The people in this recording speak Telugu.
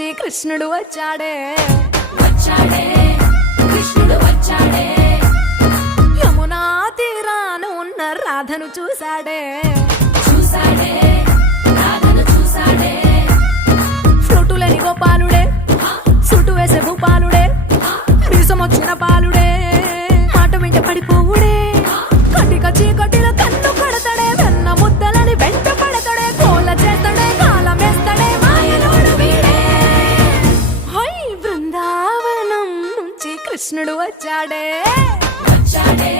నుంచి కృష్ణుడు వచ్చాడే వచ్చాడే కృష్ణుడు వచ్చాడే యమునా తీరాన ఉన్న రాధను చూశాడే చూసాడే రాధను చూసాడే ఫ్లూటులేని గోపాలుడే సూటు వేసే భూపాలుడే మీసమొచ్చిన పాలుడే మాట వెంట పడిపోవుడే కటిక చీకటిలో కన్ను పడతాడే వెన్న ముద్దలని వెంట పడతాడే కోల చేస్తాడే కాలం వేస్తాడే మాయలోడు వీడే హై బృందావనం నుంచి కృష్ణుడు వచ్చాడే వచ్చాడే